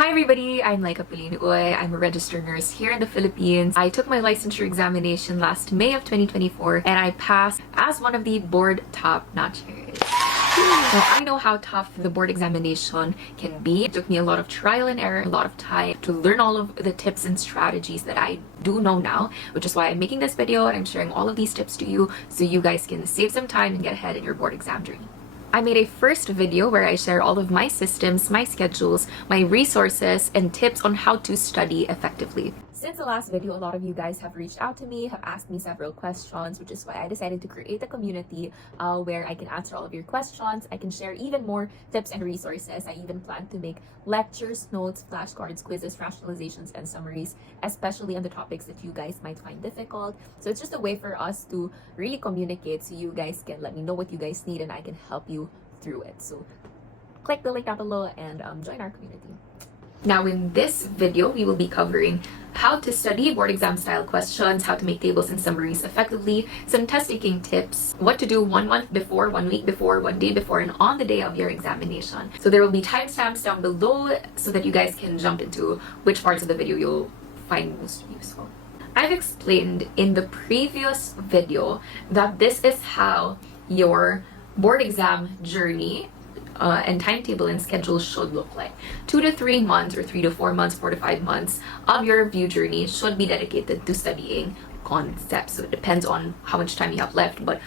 Hi everybody, I'm Laicapauline. I'm a registered nurse here in the Philippines. I took my licensure examination last May of 2024 and I passed as one of the board top-notchers. Now, I know how tough the board examination can be. It took me a lot of trial and error, a lot of time to learn all of the tips and strategies that I do know now, which is why I'm making this video and I'm sharing all of these tips to you so you guys can save some time and get ahead in your board exam journey. I made a first video where I share all of my systems, my schedules, my resources, and tips on how to study effectively. Since the last video, a lot of you guys have reached out to me, have asked me several questions, which is why I decided to create a community where I can answer all of your questions. I can share even more tips and resources. I even plan to make lectures, notes, flashcards, quizzes, rationalizations, and summaries, especially on the topics that you guys might find difficult. So it's just a way for us to really communicate so you guys can let me know what you guys need and I can help you through it. So click the link down below and join our community. Now in this video, we will be covering how to study board exam style questions, how to make tables and summaries effectively, some test taking tips, what to do 1 month before, 1 week before, 1 day before, and on the day of your examination. So there will be timestamps down below so that you guys can jump into which parts of the video you'll find most useful. I've explained in the previous video that this is how your board exam journey and timetable and schedule should look like. 2 to 3 months or 3 to 4 months, 4 to 5 months of your review journey should be dedicated to studying concepts. So it depends on how much time you have left, but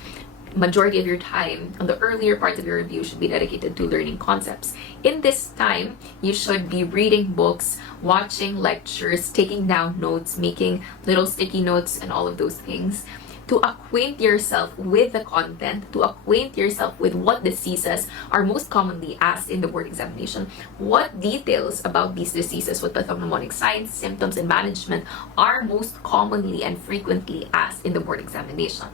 majority of your time on the earlier parts of your review should be dedicated to learning concepts. In this time, you should be reading books, watching lectures, taking down notes, making little sticky notes, and all of those things, to acquaint yourself with the content, to acquaint yourself with what diseases are most commonly asked in the board examination, what details about these diseases, what pathognomonic signs, symptoms, and management are most commonly and frequently asked in the board examination.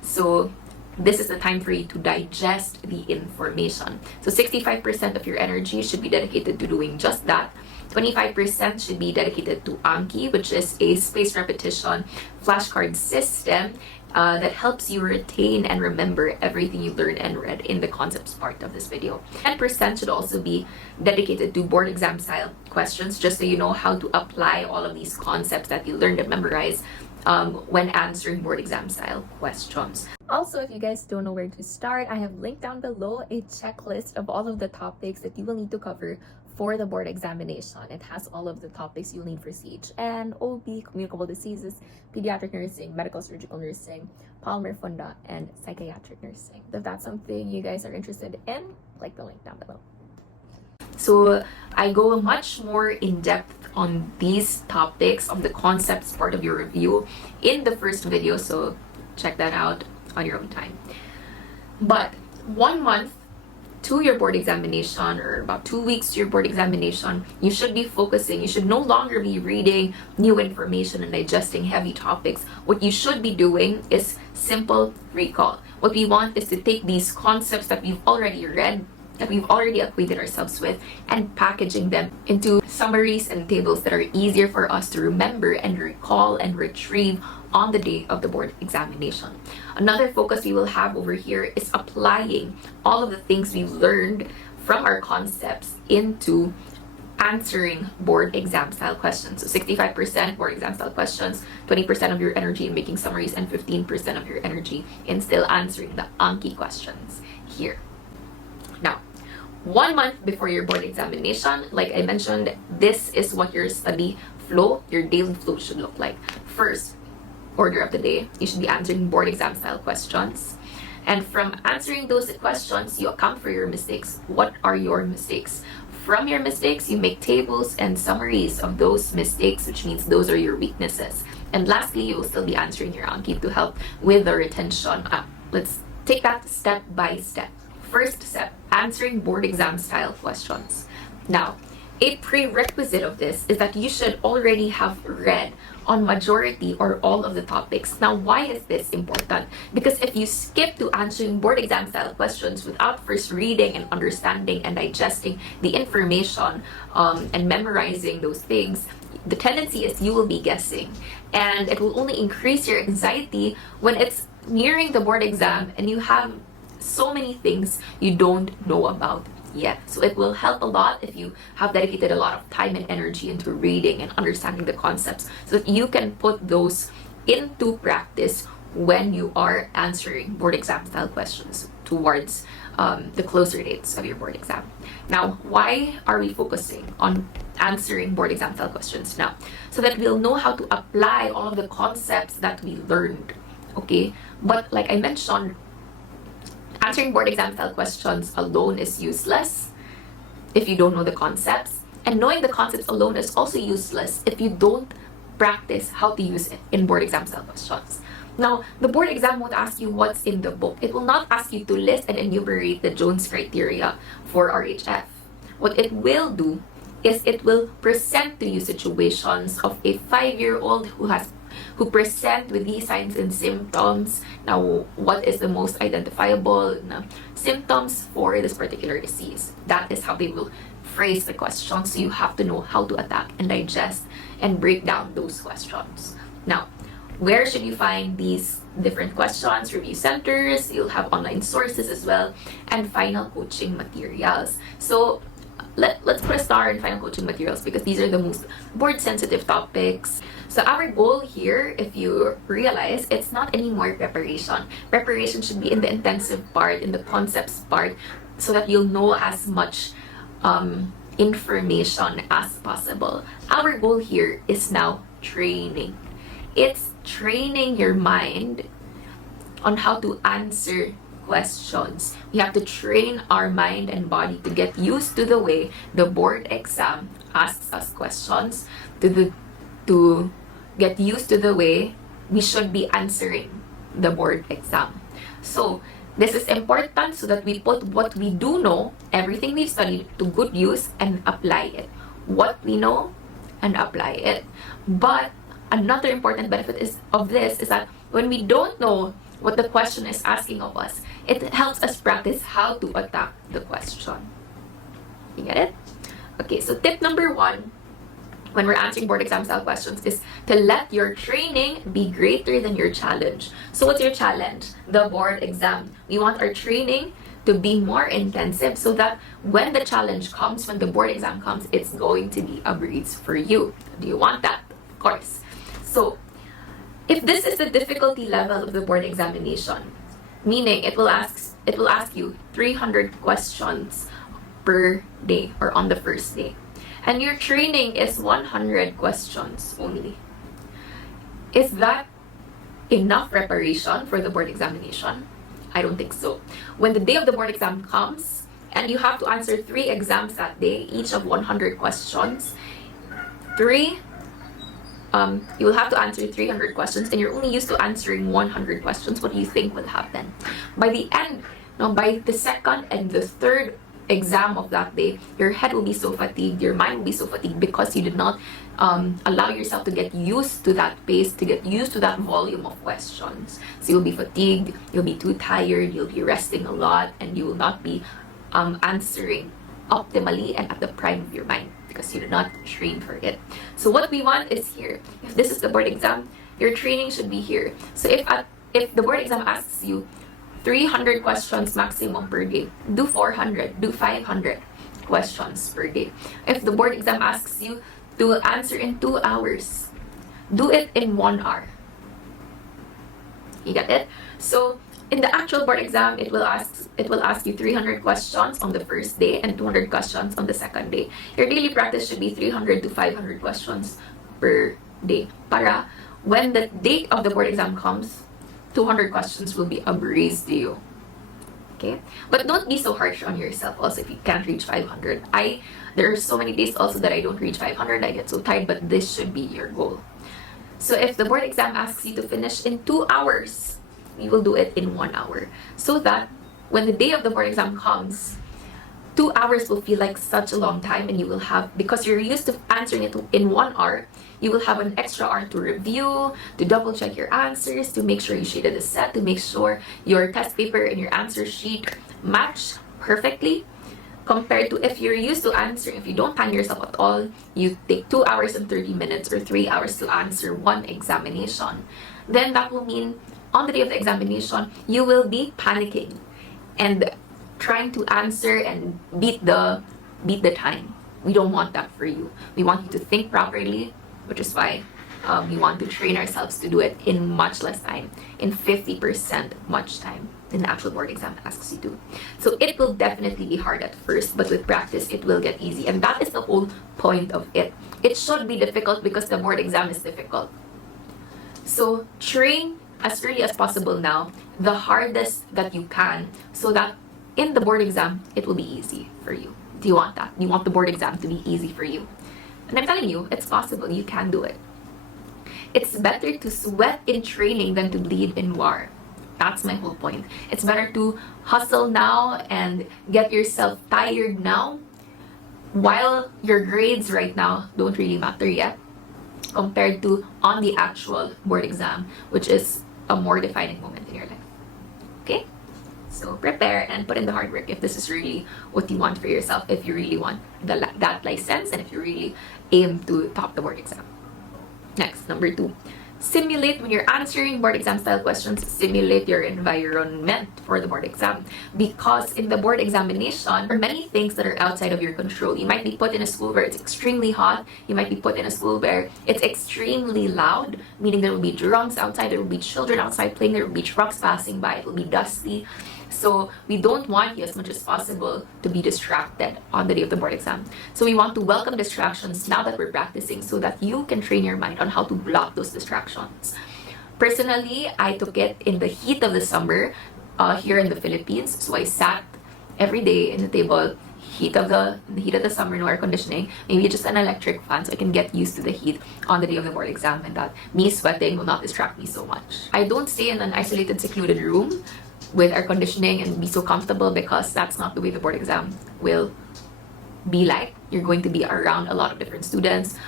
So this is the time for you to digest the information. So 65% of your energy should be dedicated to doing just that. 25% should be dedicated to Anki, which is a spaced repetition flashcard system that helps you retain and remember everything you learned and read in the concepts part of this video. 10% should also be dedicated to board exam style questions, just so you know how to apply all of these concepts that you learned and memorize when answering board exam style questions. Also, if you guys don't know where to start, I have linked down below a checklist of all of the topics that you will need to cover for the board examination. It has all of the topics you'll need for CHN, OB, communicable diseases, pediatric nursing, medical surgical nursing, Palmer Funda, and psychiatric nursing. If that's something you guys are interested in, click the link down below. So I go much more in depth on these topics of the concepts part of your review in the first video, so check that out on your own time. But 1 month to your board examination, or about 2 weeks to your board examination, you should be focusing. You should no longer be reading new information and digesting heavy topics. What you should be doing is simple recall. What we want is to take these concepts that we've already read, that we've already acquainted ourselves with, and packaging them into summaries and tables that are easier for us to remember and recall and retrieve on the day of the board examination. Another focus we will have over here is applying all of the things we've learned from our concepts into answering board exam style questions. So 65% board exam style questions, 20% of your energy in making summaries, and 15% of your energy in still answering the Anki questions here. Now, 1 month before your board examination, like I mentioned, this is what your study flow, your daily flow should look like. First, order of the day, you should be answering board exam style questions. And from answering those questions, you account for your mistakes. What are your mistakes? From your mistakes, you make tables and summaries of those mistakes, which means those are your weaknesses. And lastly, you will still be answering your Anki to help with the retention. Let's take that step by step. First step, answering board exam style questions. Now, a prerequisite of this is that you should already have read on majority or all of the topics. Now, why is this important? Because if you skip to answering board exam style questions without first reading and understanding and digesting the information and memorizing those things, the tendency is you will be guessing, and it will only increase your anxiety when it's nearing the board exam and you have so many things you don't know about yet. So it will help a lot if you have dedicated a lot of time and energy into reading and understanding the concepts so that you can put those into practice when you are answering board exam style questions towards the closer dates of your board exam. Now, why are we focusing on answering board exam style questions now? So that we'll know how to apply all of the concepts that we learned, okay? But like I mentioned, answering board exam style questions alone is useless if you don't know the concepts. And knowing the concepts alone is also useless if you don't practice how to use it in board exam style questions. Now, the board exam won't ask you what's in the book. It will not ask you to list and enumerate the Jones criteria for RHF. What it will do is it will present to you situations of a 5-year-old who present with these signs and symptoms. Now, what is the most identifiable symptoms for this particular disease? That is how they will phrase the question. So you have to know how to attack and digest and break down those questions. Now, where should you find these different questions? Review centers, you'll have online sources as well, and final coaching materials. So let's put a star in final coaching materials because these are the most board sensitive topics. So our goal here, if you realize, it's not anymore preparation. Preparation should be in the intensive part, in the concepts part, so that you'll know as much information as possible. Our goal here is now training. It's training your mind on how to answer questions. We have to train our mind and body to get used to the way the board exam asks us questions, to get used to the way we should be answering the board exam. So this is important so that we put what we do know, everything we've studied, to good use and apply it. What we know and apply it. But another important benefit of this is that when we don't know what the question is asking of us, it helps us practice how to attack the question. You get it? Okay, so tip number 1 when we're answering board exam style questions is to let your training be greater than your challenge. So what's your challenge? The board exam. We want our training to be more intensive so that when the challenge comes, when the board exam comes, it's going to be a breeze for you. Do you want that? Of course. So if this is the difficulty level of the board examination, meaning it will ask you 300 questions per day or on the first day, and your training is 100 questions only, is that enough preparation for the board examination? I don't think so. When the day of the board exam comes and you have to answer 3 exams that day, each of 100 questions, you will have to answer 300 questions and you're only used to answering 100 questions. What do you think will happen? By the end, by the second and the third exam of that day, your head will be so fatigued, your mind will be so fatigued because you did not allow yourself to get used to that pace, to get used to that volume of questions. So you'll be fatigued, you'll be too tired, you'll be resting a lot, and you will not be answering optimally and at the prime of your mind because you did not train for it. So what we want is here. If this is the board exam, your training should be here. So if the board exam asks you 300 questions maximum per day, do 400, do 500 questions per day. If the board exam asks you to answer in 2 hours, do it in 1 hour. You get it? So in the actual board exam, it will ask you 300 questions on the first day and 200 questions on the second day. Your daily practice should be 300 to 500 questions per day. Para when the date of the board exam comes, 200 questions will be a breeze to you. Okay? But don't be so harsh on yourself also if you can't reach 500. There are so many days also that I don't reach 500. I get so tired, but this should be your goal. So if the board exam asks you to finish in 2 hours, you will do it in 1 hour. So that when the day of the board exam comes, 2 hours will feel like such a long time, and you will have, because you're used to answering it in 1 hour, you will have an extra hour to review, to double check your answers, to make sure you shaded the set, to make sure your test paper and your answer sheet match perfectly. Compared to if you're used to answering, if you don't time yourself at all, you take 2 hours and 30 minutes or 3 hours to answer one examination, then that will mean on the day of the examination, you will be panicking and trying to answer and beat the time. We don't want that for you. We want you to think properly, which is why we want to train ourselves to do it in much less time, in 50% much time than the actual board exam asks you to. So it will definitely be hard at first, but with practice, it will get easy. And that is the whole point of it. It should be difficult because the board exam is difficult. So train as early as possible now, the hardest that you can, so that in the board exam, it will be easy for you. Do you want that? You want the board exam to be easy for you. And I'm telling you, it's possible. You can do it. It's better to sweat in training than to bleed in war. That's my whole point. It's better to hustle now and get yourself tired now while your grades right now don't really matter yet, compared to on the actual board exam, which is a more defining moment in your life. Okay? So prepare and put in the hard work if this is really what you want for yourself, if you really want that license, and if you really aim to top the board exam. Next, number 2. Simulate, when you're answering board exam style questions, simulate your environment for the board exam. Because in the board examination, there are many things that are outside of your control. You might be put in a school where it's extremely hot. You might be put in a school where it's extremely loud, meaning there will be drums outside, there will be children outside playing, there will be trucks passing by, it will be dusty. So we don't want you as much as possible to be distracted on the day of the board exam. So we want to welcome distractions now that we're practicing so that you can train your mind on how to block those distractions. Personally, I took it in the heat of the summer here in the Philippines. So I sat every day in the table, in the heat of the summer, no air conditioning, maybe just an electric fan so I can get used to the heat on the day of the board exam, and that me sweating will not distract me so much. I don't stay in an isolated, secluded room with air conditioning and be so comfortable, because that's not the way the board exam will be like. You're going to be around a lot of different students,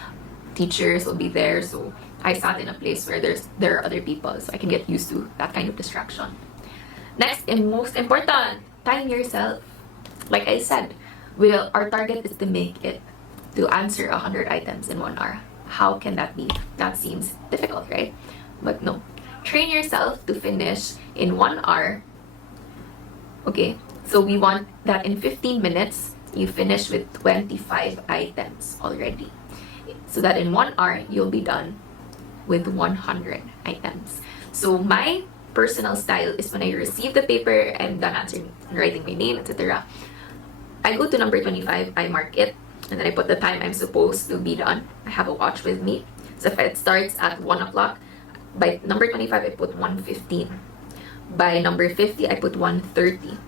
teachers will be there, so I sat in a place where there are other people, so I can get used to that kind of distraction. Next, and most important, time yourself. Like I said, our target is to make it to answer 100 items in 1 hour. How can that be? That seems difficult, right? But no. Train yourself to finish in 1 hour. Okay, so we want that in 15 minutes, you finish with 25 items already. So that in 1 hour, you'll be done with 100 items. So my personal style is when I receive the paper, I'm done answering, writing my name, etc. I go to number 25, I mark it, and then I put the time I'm supposed to be done. I have a watch with me. So if it starts at 1 o'clock, by number 25, I put 1:15. By number 50, I put 1:30.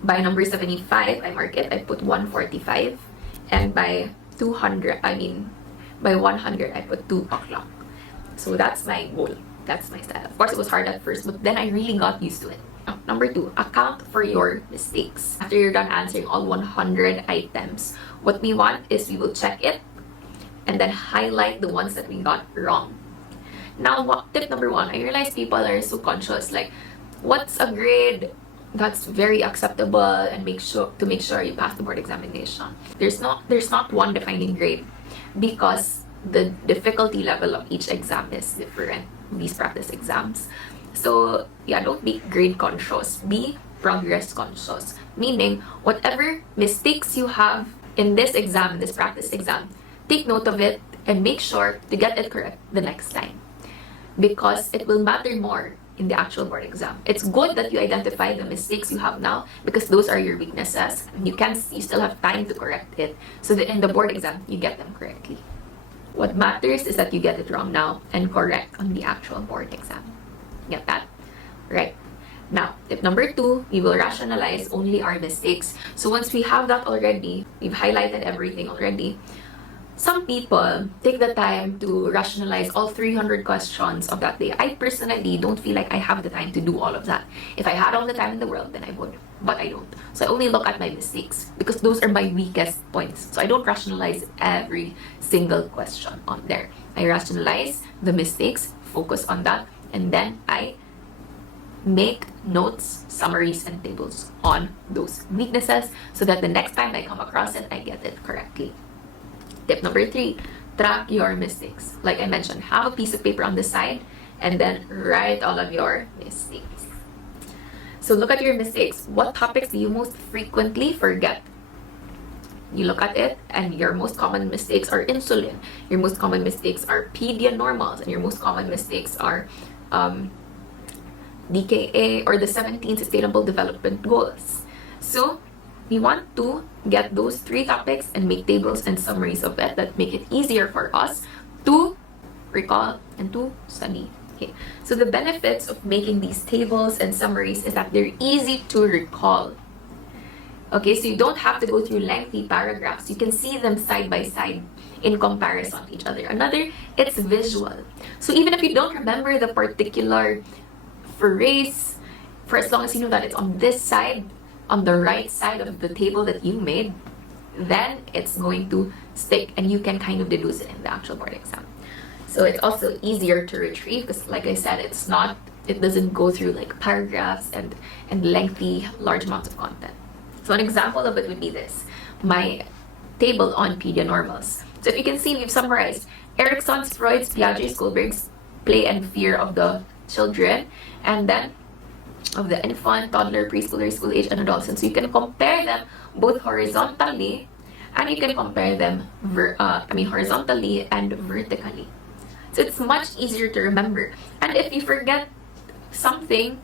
By number 75, I mark it, I put 1:45. And by 100, I put 2 o'clock. So that's my goal. That's my style. Of course, it was hard at first, but then I really got used to it. Number 2, account for your mistakes. After you're done answering all 100 items, what we want is we will check it and then highlight the ones that we got wrong. Now, tip number 1, I realize people are so conscious, like, what's a grade that's very acceptable and make sure you pass the board examination. There's not one defining grade, because the difficulty level of each exam is different, these practice exams. So yeah, don't be grade conscious, be progress conscious, meaning whatever mistakes you have in this exam, this practice exam, take note of it and make sure to get it correct the next time, because it will matter more in the actual board exam. It's good that you identify the mistakes you have now, because those are your weaknesses. You still have time to correct it, so that in the board exam you get them correctly. What matters is that you get it wrong now and correct on the actual board exam. Get that? Right. Now, tip number 2, we will rationalize only our mistakes. So once we have that already, we've highlighted everything already, some people take the time to rationalize all 300 questions of that day. I personally don't feel like I have the time to do all of that. If I had all the time in the world, then I would, but I don't. So I only look at my mistakes, because those are my weakest points. So I don't rationalize every single question on there. I rationalize the mistakes, focus on that, and then I make notes, summaries, and tables on those weaknesses, so that the next time I come across it, I get it correctly. Tip number 3, track your mistakes. Like I mentioned, have a piece of paper on the side and then write all of your mistakes. So look at your mistakes. What topics do you most frequently forget? You look at it, and your most common mistakes are insulin. Your most common mistakes are PDN normals, and your most common mistakes are DKA or the 17 Sustainable Development Goals. So we want to get those 3 topics and make tables and summaries of it that make it easier for us to recall and to study. Okay, so the benefits of making these tables and summaries is that they're easy to recall. Okay, so you don't have to go through lengthy paragraphs. You can see them side by side in comparison to each other. Another, it's visual. So even if you don't remember the particular phrase, for as long as you know that it's on this side, on the right side of the table that you made, then it's going to stick and you can kind of deduce it in the actual board exam. So it's also easier to retrieve because, like I said, it doesn't go through like paragraphs and lengthy, large amounts of content. So an example of it would be this, my table on PDN normals. So if you can see, we've summarized Erikson's, Freud's, Piaget's, Goldberg's play and fear of the children, and then of the infant, toddler, preschooler, school age, and adolescent. So you can compare them both horizontally, and you can compare them horizontally and vertically. So it's much easier to remember. And if you forget something,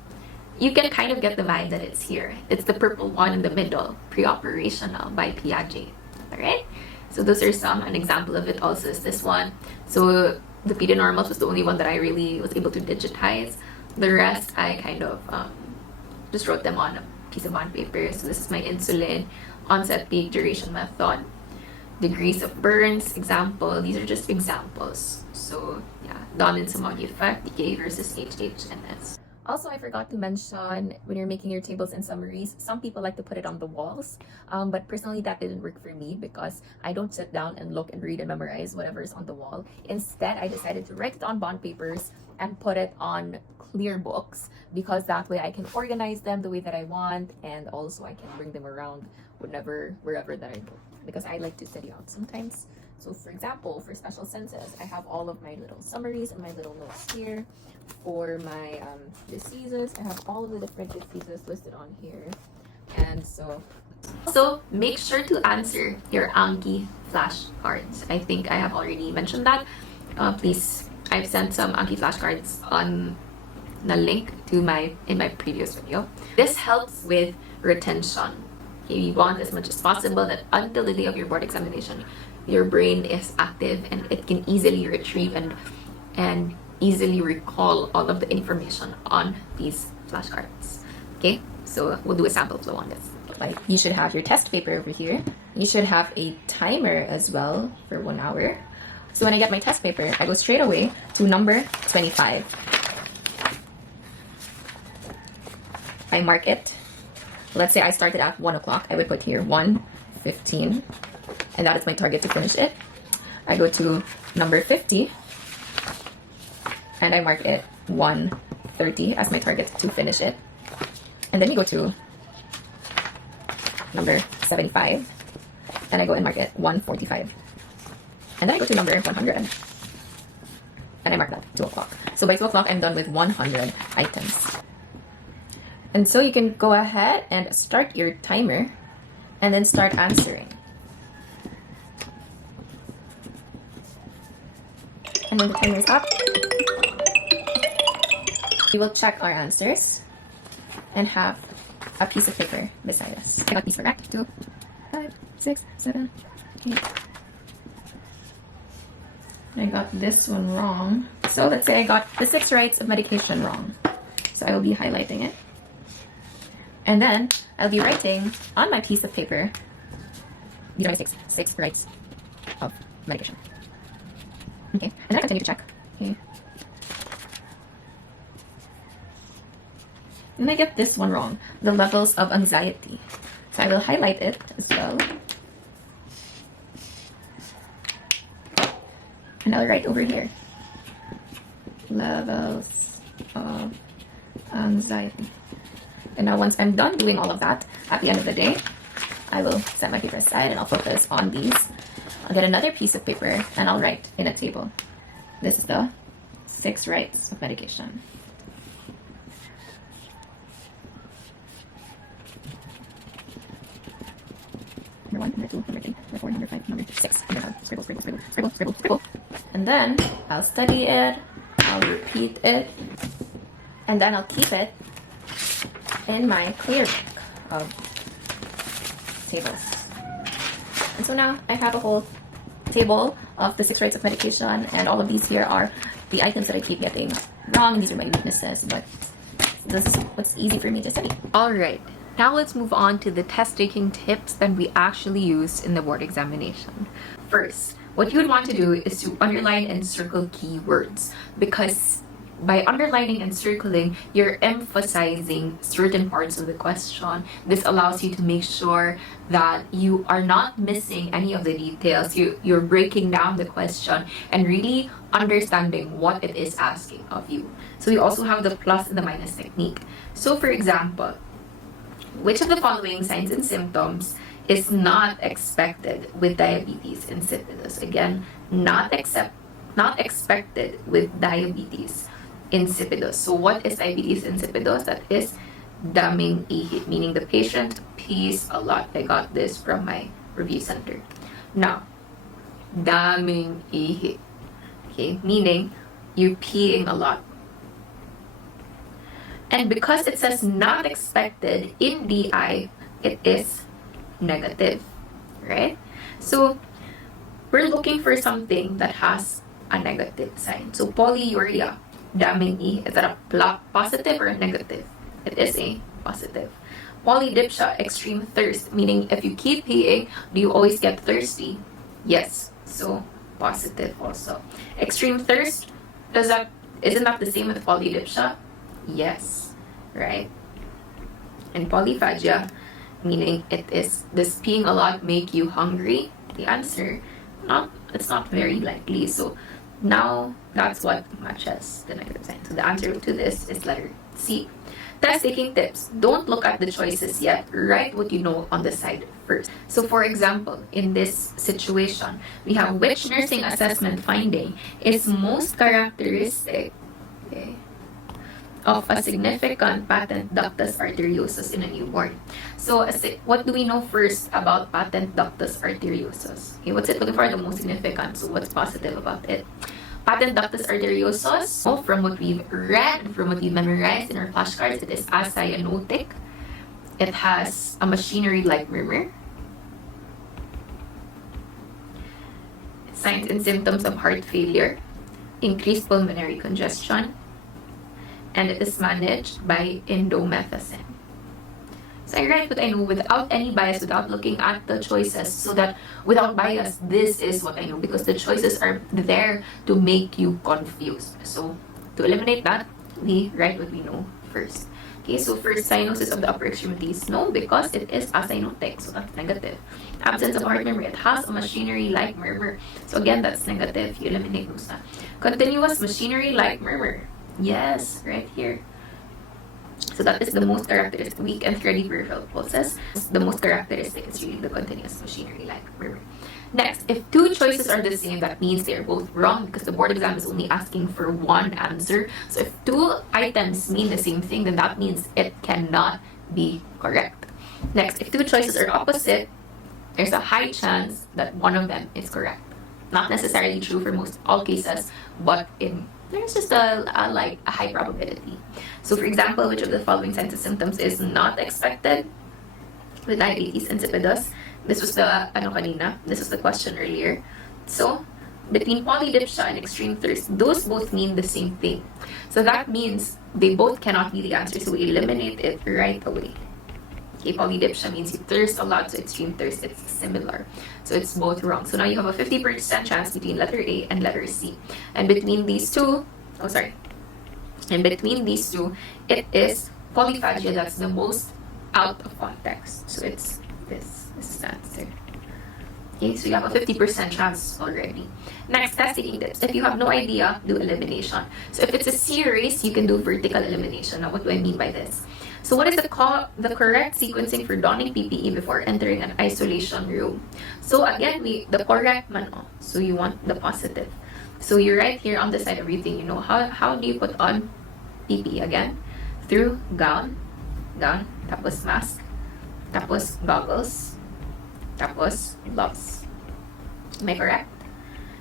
you can kind of get the vibe that it's here. It's the purple one in the middle, pre-operational by Piaget. Alright? So those are an example of it also is this one. So the PDN normals was the only one that I really was able to digitize. The rest, I kind of just wrote them on a piece of bond paper. So this is my insulin, onset, peak, duration method, degrees of burns, example. These are just examples. So yeah, Donnan-Samoghi effect, DKA versus HH and S. Also, I forgot to mention, when you're making your tables and summaries, some people like to put it on the walls, but personally that didn't work for me because I don't sit down and look and read and memorize whatever is on the wall. Instead, I decided to write it on bond papers and put it on clear books because that way I can organize them the way that I want, and also I can bring them around wherever that I go, because I like to study out sometimes. So for example, for special senses, I have all of my little summaries and my little notes here. For my diseases, I have all of the different diseases listed on here. And so make sure to answer your Anki flashcards. I think I have already mentioned that. Please, I've sent some Anki flashcards on the link to in my previous video. This helps with retention. Okay, you want as much as possible that until the day of your board examination, your brain is active and it can easily retrieve and easily recall all of the information on these flashcards. Okay, so we'll do a sample flow on this. Like, you should have your test paper over here. You should have a timer as well for 1 hour. So when I get my test paper, I go straight away to number 25. I mark it. Let's say I started at 1 o'clock. I would put here 1:15, and that is my target to finish it. I go to number 50, and I mark it 1:30 as my target to finish it. And then we go to number 75, and I go and mark it 1:45. And then I go to number 100, and I mark that 2 o'clock. So by 2 o'clock, I'm done with 100 items. And so you can go ahead and start your timer, and then start answering. And when the timer is up, we will check our answers and have a piece of paper beside us. I got these correct. 2, 5, 6, 7, 8. I got this one wrong. So let's say I got the 6 rights of medication wrong. So I will be highlighting it. And then I'll be writing on my piece of paper, these are my 6 rights of medication. Okay, and then I continue to check. Okay. And I get this one wrong, the levels of anxiety. So I will highlight it as well. And I'll write over here, levels of anxiety. And now once I'm done doing all of that, at the end of the day, I will set my paper aside and I'll focus on these. I'll get another piece of paper and I'll write in a table. This is the 6 rights of medication. 4, number 5, number 6. Scribble, scribble, scribble, scribble, scribble, scribble. And then I'll study it, I'll repeat it, and then I'll keep it in my clear book of tables. And so now I have a whole table of the 6 rights of medication, and all of these here are the items that I keep getting wrong. These are my weaknesses, but this is what's easy for me to study. Alright, now let's move on to the test-taking tips that we actually use in the board examination. First, what you would want to do is to underline and circle keywords, because by underlining and circling, you're emphasizing certain parts of the question. This allows you to make sure that you are not missing any of the details. You're breaking down the question and really understanding what it is asking of you. So you also have the plus and the minus technique. So for example, which of the following signs and symptoms is not expected with diabetes insipidus? Again, not expected with diabetes insipidus. So what is diabetes insipidus? That is daming ihi, meaning the patient pees a lot. I got this from my review center. Now, daming ihi, okay, meaning you're peeing a lot. And because it says not expected in DI, it is negative, right? So we're looking for something that has a negative sign. So polyuria, daming E, is that a positive or a negative? It is a positive. Polydipsia, extreme thirst, meaning if you keep peeing, do you always get thirsty? Yes, so positive also. Extreme thirst, isn't that the same with polydipsia? Yes, right? And polyphagia, meaning does peeing a lot make you hungry? The answer, it's not very likely. So now that's what matches the negative sign. So the answer to this is letter C. Test taking tips. Don't look at the choices yet. Write what you know on the side first. So for example, in this situation, we have which nursing assessment finding is most characteristic, okay, of a significant patent ductus arteriosus in a newborn. So what do we know first about patent ductus arteriosus? Okay, what's it looking for? The most significant. So what's positive about it? Patent ductus arteriosus, so from what we've read, from what we've memorized in our flashcards, it is acyanotic. It has a machinery-like murmur. Signs and symptoms of heart failure, increased pulmonary congestion, and it is managed by indomethacin. So I write what I know without any bias, without looking at the choices, so that without bias, this is what I know, because the choices are there to make you confused. So to eliminate that, we write what we know first. Okay, so first, cyanosis of the upper extremities, no, because it is acyanotic, so that's negative. Absence of heart murmur, it has a machinery-like murmur. So again, that's negative. You eliminate those. Continuous machinery-like murmur. Yes, right here. So that is the most characteristic. Weak and thready peripheral pulses. The most characteristic is really the continuous machinery-like murmur. Next, if two choices are the same, that means they're both wrong, because the board exam is only asking for one answer. So if two items mean the same thing, then that means it cannot be correct. Next, if two choices are opposite, there's a high chance that one of them is correct. Not necessarily true for all cases, but there's just a high probability. So for example, which of the following signs and symptoms is not expected with diabetes insipidus? This was this was the question earlier. So between polydipsia and extreme thirst, those both mean the same thing. So that means they both cannot be the answer, so we eliminate it right away. Okay, polydipsia means you thirst a lot, so extreme thirst, it's similar. So it's both wrong. So now you have a 50% chance between letter A and letter C. And between these two, and between these two, it is polyphagia that's the most out of context. So it's this is the answer. Okay, so you have a 50% chance already. Next, test taking tips. If you have no idea, do elimination. So if it's a series, you can do vertical elimination. Now, what do I mean by this? So what is the correct sequencing for donning PPE before entering an isolation room? So again, the correct mano. So you want the positive. So you write here on the side everything you know. How do you put on PPE again? Through gown, tapos mask, tapos goggles, tapos gloves. Am I correct?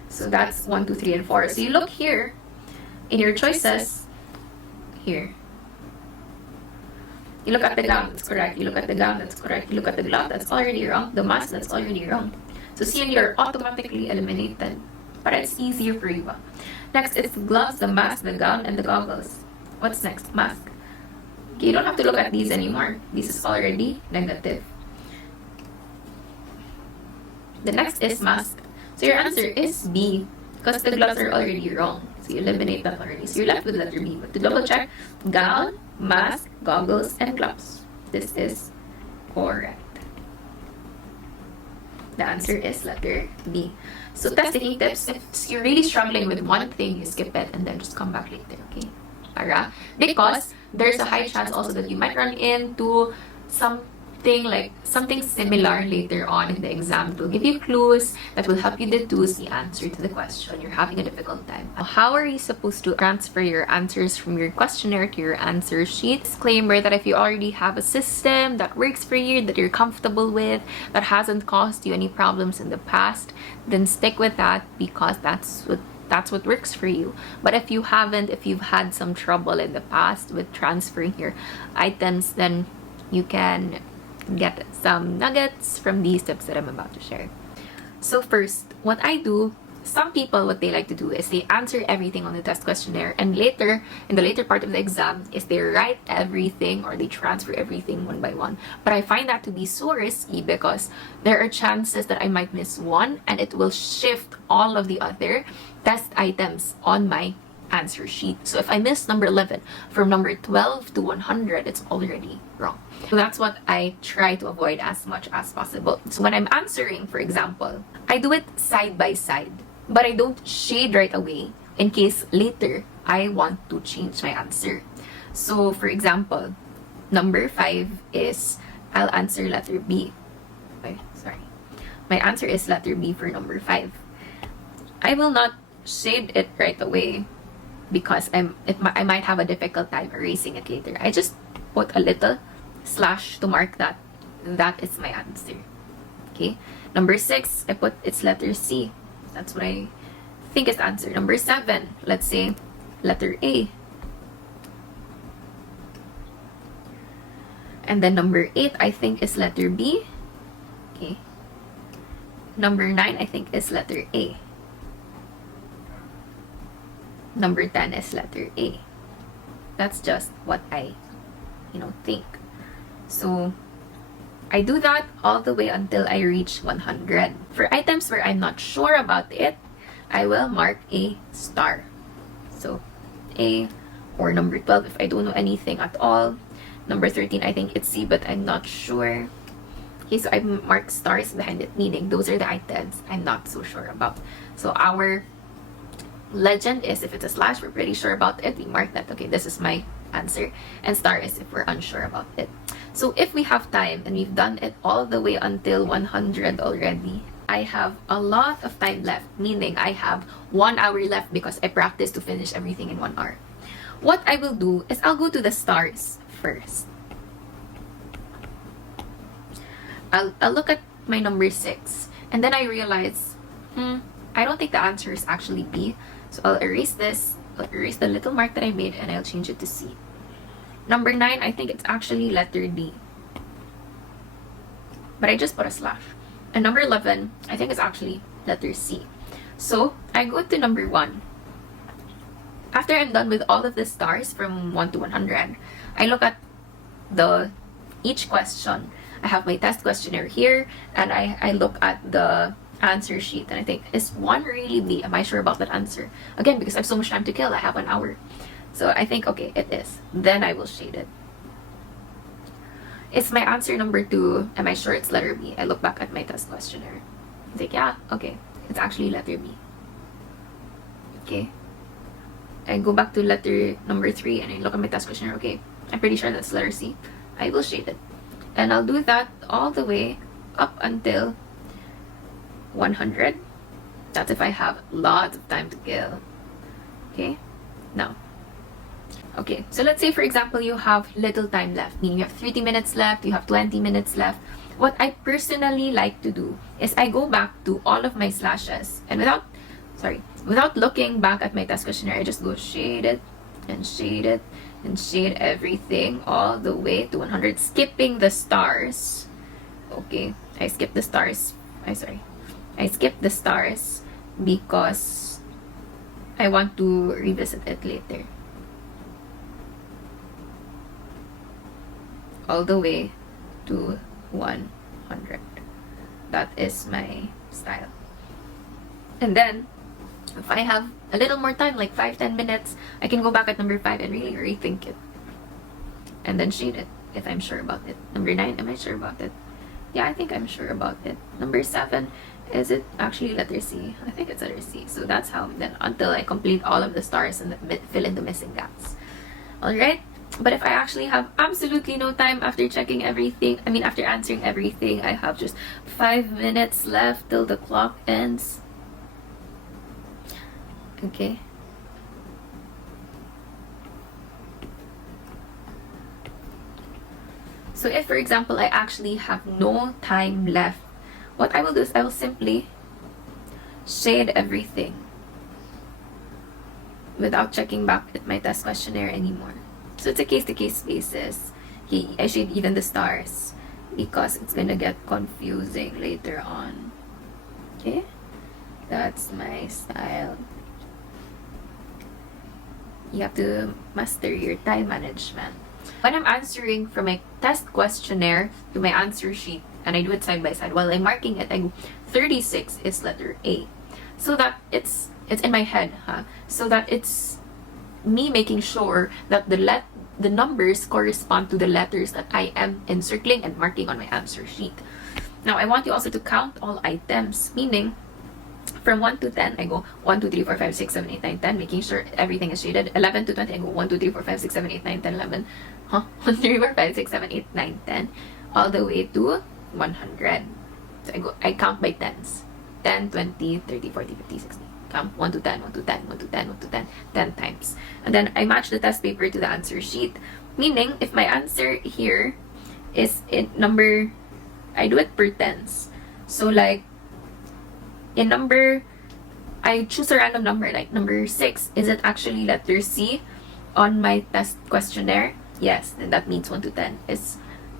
So that's 1, 2, 3, and 4. So you look here in your choices. Here. You look at the gown, that's correct. You look at the gown, that's correct. You look at the glove, that's already wrong. The mask, that's already wrong. So see, you're automatically eliminated. But it's easier for you. Next, it's gloves, the mask, the gown, and the goggles. What's next? Mask. Okay, you don't have to look at these anymore. This is already negative. The next is mask. So your answer is B, because the gloves are already wrong. So you eliminate that already. So you're left with letter B. But to double check, gown, mask, goggles, and gloves. This is correct. The answer is letter B. So testing tips, if you're really struggling with one thing, you skip it and then just come back later, okay? Because there's a high chance also that you might run into something similar later on in the exam. It will give you clues that will help you deduce the answer to the question you're having a difficult time. How are you supposed to transfer your answers from your questionnaire to your answer sheet? Disclaimer that if you already have a system that works for you, that you're comfortable with, that hasn't caused you any problems in the past, then stick with that, because that's what works for you. But if you haven't, if you've had some trouble in the past with transferring your items, then you can get some nuggets from these tips that I'm about to share. So first, what I do, some people, what they like to do is they answer everything on the test questionnaire, and later, in the later part of the exam, is they write everything or they transfer everything one by one. But I find that to be so risky because there are chances that I might miss one and it will shift all of the other test items on my answer sheet. So if I miss number 11 from number 12 to 100, it's already wrong. So that's what I try to avoid as much as possible. So when I'm answering, for example, I do it side by side, but I don't shade right away in case later I want to change my answer. So for example, number 5 is, I'll answer letter B. Okay, sorry. My answer is letter B for number 5. I will not shade it right away because I might have a difficult time erasing it later. I just put a little slash to mark that is my answer. Okay. Number 6, I put its letter C. That's what I think is the answer. Number 7, let's say letter A. And then number 8, I think is letter B. Okay. Number 9, I think is letter A. Number 10 is letter A. That's just what I, think. So I do that all the way until I reach 100. For items where I'm not sure about it, I will mark a star. So A, or number 12 if I don't know anything at all. Number 13, I think it's C, but I'm not sure. Okay, so I mark stars behind it, meaning those are the items I'm not so sure about. So our legend is, if it's a slash, we're pretty sure about it, we mark that, okay, this is my answer. And star is if we're unsure about it. So if we have time and we've done it all the way until 100 already, I have a lot of time left, meaning I have 1 hour left because I practiced to finish everything in 1 hour. What I will do is I'll go to the stars first. I'll look at my number 6, and then I realize, I don't think the answer is actually B. So I'll erase this, I'll erase the little mark that I made, and I'll change it to C. Number 9, I think it's actually letter D, but I just put a slash. And number 11, I think it's actually letter C. So I go to number 1. After I'm done with all of the stars from 1 to 100, I look at each question. I have my test questionnaire here, and I look at the answer sheet, and I think, is 1 really B? Am I sure about that answer? Again, because I have so much time to kill, I have 1 hour. So I think, okay, it is. Then I will shade it. Is my answer number 2? Am I sure it's letter B? I look back at my test questionnaire. It's like, yeah, okay, it's actually letter B. Okay. I go back to letter number 3 and I look at my test questionnaire. Okay, I'm pretty sure that's letter C. I will shade it. And I'll do that all the way up until 100. That's if I have lots of time to kill. Okay, now. Okay, so let's say for example you have little time left, meaning you have 30 minutes left, you have 20 minutes left. what I personally like to do is I go back to all of my slashes, and without looking back at my test questionnaire, I just go shade it and shade it and shade everything all the way to 100, skipping the stars. Okay, I skipped the stars. I skipped the stars because I want to revisit it later. All the way to 100. That is my style. And then, if I have a little more time, like 5-10 minutes, I can go back at number 5 and really rethink it. And then shade it, if I'm sure about it. Number 9, am I sure about it? Yeah, I think I'm sure about it. Number 7, is it actually letter C? I think it's letter C. So that's how, then until I complete all of the stars and fill in the missing gaps. Alright? But if I actually have absolutely no time after checking everything, after answering everything, I have just 5 minutes left till the clock ends. Okay. So if, for example, I actually have no time left, what I will do is I will simply shade everything without checking back at my test questionnaire anymore. So it's a case-to-case basis. I shade even the stars because it's gonna get confusing later on. Okay? That's my style. You have to master your time management. When I'm answering from my test questionnaire to my answer sheet, and I do it side by side, while I'm marking it, I go 36 is letter A. So that it's in my head, so that it's me making sure that the numbers correspond to the letters that I am encircling and marking on my answer sheet. Now, I want you also to count all items, meaning from 1 to 10, I go 1, 2, 3, 4, 5, 6, 7, 8, 9, 10, making sure everything is shaded. 11 to 20, I go 1, 2, 3, 4, 5, 6, 7, 8, 9, 10, 11. 1, 2, 3, 4, 5, 6, 7, 8, 9, 10. All the way to 100. So I count by tens. 10, 20, 30, 40, 50, 60. Count 1 to 10, 1 to 10, 1 to 10, 1 to 10, 10 times. And then I match the test paper to the answer sheet. Meaning, if my answer here is in number, I do it per tens. So like, in number, I choose a random number, like number 6. Is it actually letter C on my test questionnaire? Yes, then that means 1 to 10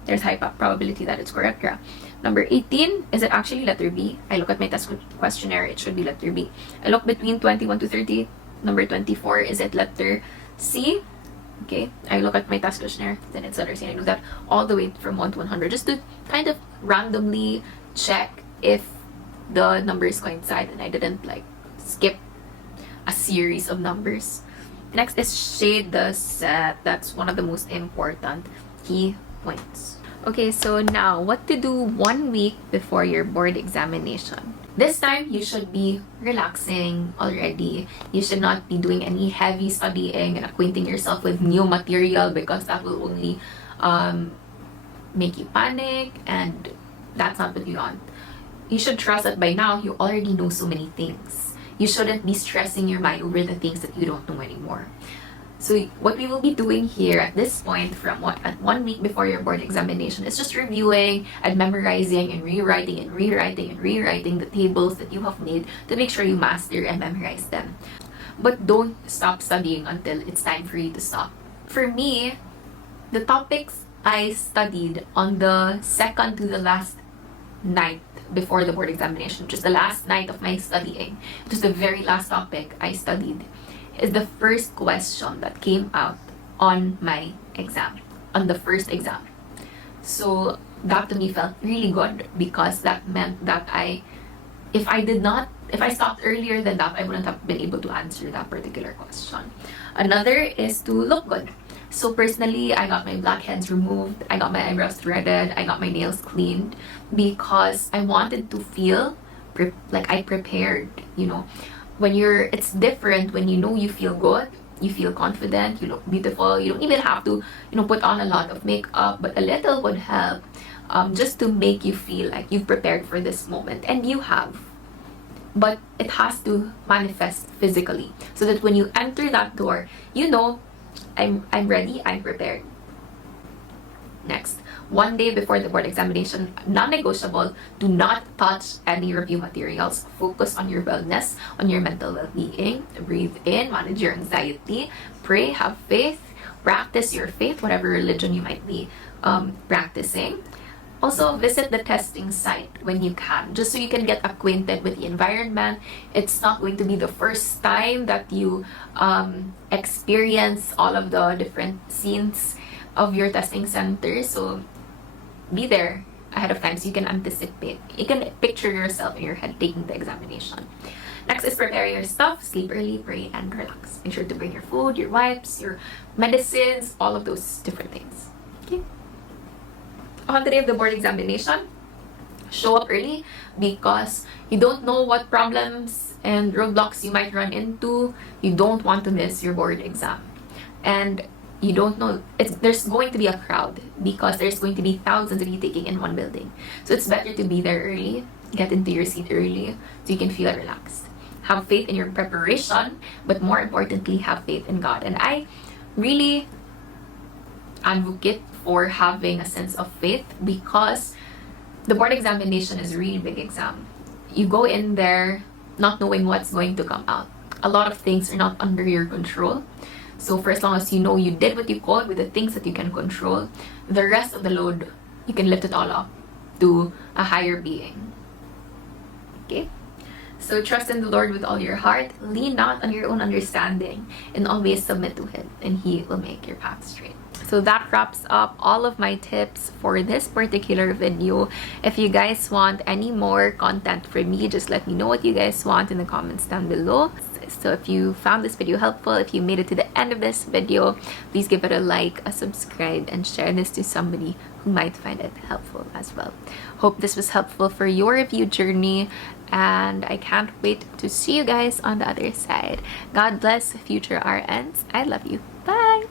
there's high probability that it's correct. Yeah. Number 18, is it actually letter B? I look at my test questionnaire, it should be letter B. I look between 21 to 30, number 24, is it letter C? Okay, I look at my test questionnaire, then it's letter C. And I do that all the way from 1 to 100, just to kind of randomly check if the numbers coincide and I didn't like skip a series of numbers. Next is shade the set. That's one of the most important key points. Okay, so now what to do 1 week before your board examination. This time, you should be relaxing already. You should not be doing any heavy studying and acquainting yourself with new material because that will only make you panic, and that's not what you want. You should trust that by now, you already know so many things. You shouldn't be stressing your mind over the things that you don't know anymore. So what we will be doing here at this point from 1 week before your board examination is just reviewing and memorizing and rewriting the tables that you have made to make sure you master and memorize them. But don't stop studying until it's time for you to stop. For me, the topics I studied on the second to the last night before the board examination, which is the last night of my studying, which is the very last topic I studied, is the first question that came out on my exam, on the first exam. So that to me felt really good because that meant that if I stopped earlier than that, I wouldn't have been able to answer that particular question. Another is to look good. So personally, I got my blackheads removed, I got my eyebrows threaded, I got my nails cleaned because I wanted to feel like I prepared, you know. It's different when you know you feel good, you feel confident, you look beautiful. You don't even have to, put on a lot of makeup, but a little would help just to make you feel like you've prepared for this moment, and you have. But it has to manifest physically so that when you enter that door, I'm ready, I'm prepared. Next, 1 day before the board examination, non-negotiable, do not touch any review materials. Focus on your wellness, on your mental well-being. Breathe in, manage your anxiety, pray, have faith, practice your faith, whatever religion you might be practicing. Also, visit the testing site when you can, just so you can get acquainted with the environment. It's not going to be the first time that you experience all of the different scenes of your testing center. So be there ahead of time so you can anticipate. You can picture yourself in your head taking the examination. Next is prepare your stuff, sleep early, pray, and relax. Make sure to bring your food, your wipes, your medicines, all of those different things. Okay. On the day of the board examination, show up early because you don't know what problems and roadblocks you might run into. You don't want to miss your board exam. And you don't know, there's going to be a crowd because there's going to be thousands of you taking in one building. So it's better to be there early, get into your seat early so you can feel relaxed. Have faith in your preparation, but more importantly, have faith in God. And I really advocate for having a sense of faith because the board examination is a really big exam. You go in there not knowing what's going to come out. A lot of things are not under your control. So for as long as you know you did what you could with the things that you can control, the rest of the load, you can lift it all up to a higher being. Okay? So trust in the Lord with all your heart. Lean not on your own understanding, and always submit to Him, and He will make your path straight. So that wraps up all of my tips for this particular video. If you guys want any more content from me, just let me know what you guys want in the comments down below. So if you found this video helpful, if you made it to the end of this video, please give it a like, a subscribe, and share this to somebody who might find it helpful as well. Hope this was helpful for your review journey, and I can't wait to see you guys on the other side. God bless future RNs. I love you. Bye!